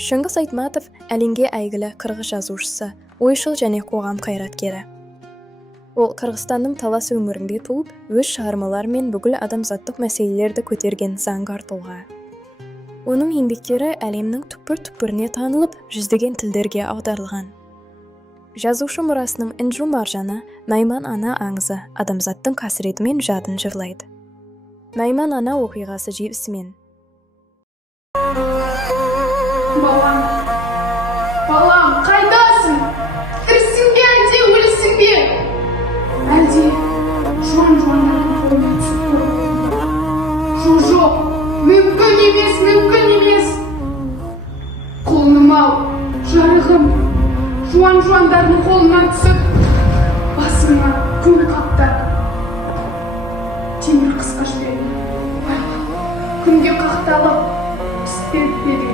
Шыңғыс Айтматов әлемге әйгілі қырғыз жазушысы, ойшыл және қоғам қайраткері. Ол Қырғызстанның Талас өңірінде туып, өз шығармаларымен бүкіл адамзаттық мәселелерді көтерген заңғар тұлға. Оның еңбектері әлемнің түкпір-түкпіріне танылып, жүздеген тілдерге аударылған. Жазушы мұрасының інжу маржаны Найман ана аңызы адамзаттың қасіреті мен жадын жырлайды. Найман ана оқиғасы желісімен. Балам, қайдасың? Тірісің бе, әлде өлісің бе? Әлде жуан-жуандардың қолына түсіп тұр? Жоқ, мүмкін емес. Құлыным ау, жарығым, жуан-жуандардың қолына түсіп, басыңа күн қаптар. Темір қысқаш берді. Күнге қақталып, пісіп берді.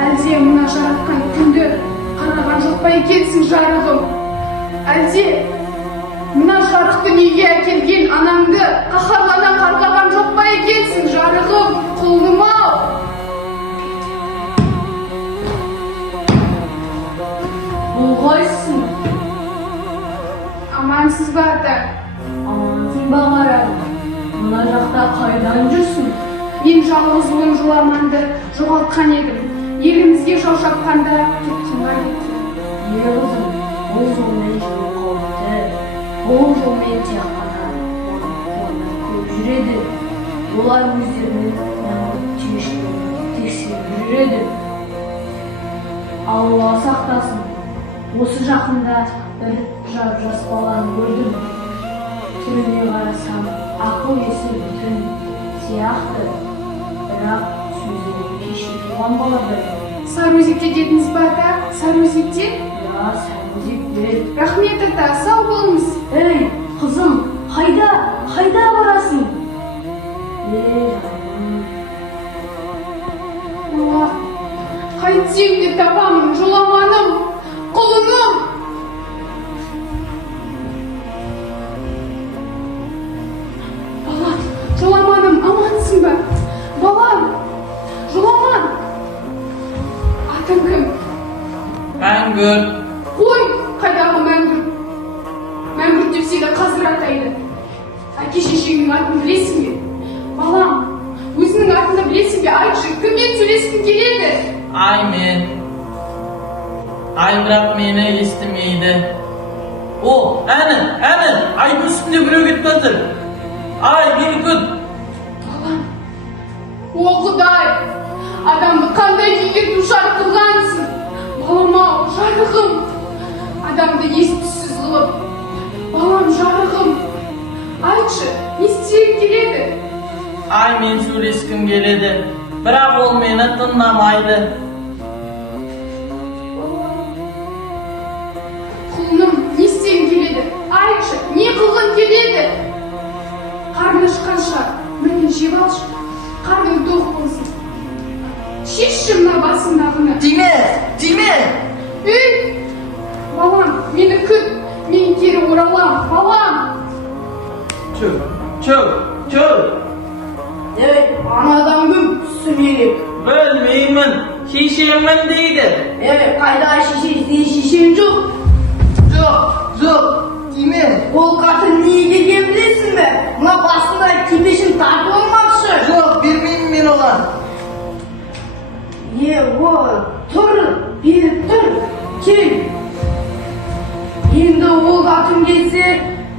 Әлде мына жаратқан күнді қараған жоқ па екенсің, жарығым? Әлде мына жарық дүниеге әкелген анаңды қаһарлана қарғаған жоқ па екенсің, жарығым, құлыным ау? Бұл қайсың? Амансыз ба, ата? Амансың ба, қарағым? Мына жақта қайдан жүрсің? Мен жалғыз ұлым Жоламанды жоғалтқан едім. Елімізге жау шапқанда тұтқынға кетті. Қызым, бұл жолмен жүру қауіпті. Бұл жолмен тек қана қолынан көп жүреді. Олар өздерінің тиешілерін тексеріп жүреді. Алла сақтасын. Осы жақында бір жап-жас баланы көрдім. Түріне қарасам, ақыл есі бүтін сияқты, бірақ сөздері кешке туған бала бір. Сарыөзекте дедіңіз ба, ата? Сарыөзекте? Я, Сарыөзекте. Рахмет, ата, сау болыңыз. Ей, қызым, қайда барасың? Алла, қайтсем де табамын, Жоламаным, құлыным. Балам, Жоламаным, амансың ба? Балам, Жоламан. Атың кім? Мәңгүрт. Қой, қайдағы Мәңгүрт? Мәңгүрт деп сені қазір атайды. Әке шешеңнің атын білесің бе? Балам, өзінің атыңды білесің бе? Айтшы, кіммен сөйлескің келеді? Аймен. Ай, бірақ мені естімейді. О, әні, айдың үстінде біреу кетіп жатыр. Ай, мені күт. Балам, о Құдай, адамды қандай күйге душар қылғансың? Балам ау, жарығым, адамды ес-түссіз қылып. Балам, жарығым, айтшы, не істегің келеді? Ай, мен сөйлескім келеді. Бірақ ол мені тыңдамайды. Құлыным, не істегің келеді? Айтшы, не қылғың келеді? Қарны шыққанша, міне жеп алшы, қарның тоқ болсын. Шешші мына басындағыны. Тиме! Ей, балам, мені күт, мен кері оралам, балам. Чөп. Ей, анадан кім сүмелеп? Білмеймін, шешемін дейді. Ей, қайда шешем жоқ? Жоқ, тиме. Ол қатын неге келген білесің бе? Мына басында кепешін тартып алмақшы. Жоқ, бермеймін мен оған. Тұр, беріп тұр, кел. Енді ол қатын келсе,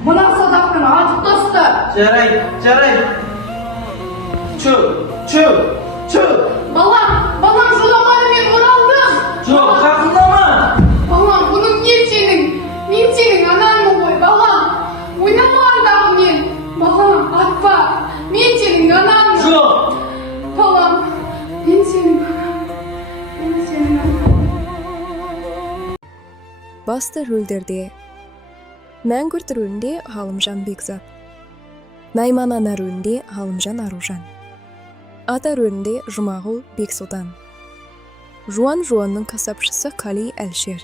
мына садақтан атып таста. Жарай. Чөп. Балам, Жоламанымен оралдым. Жоқ, жақындама. Балам, бұның не сенің? Мен сенің анаңмын ғой, балам. Ойнамағандағы мен. Балам, атпа, мен сенің анаңмын. Жоқ. Балам, мен сенің анам. Басты рөлдерде Мәңгүрт рөлінде Ғалымжан Бекзат, Найман ана рөлінде Ғалымжан Аружан, ата рөлінде Жұмағұл Бексұлтан, жуанның қасапшысы Қали Әлшер.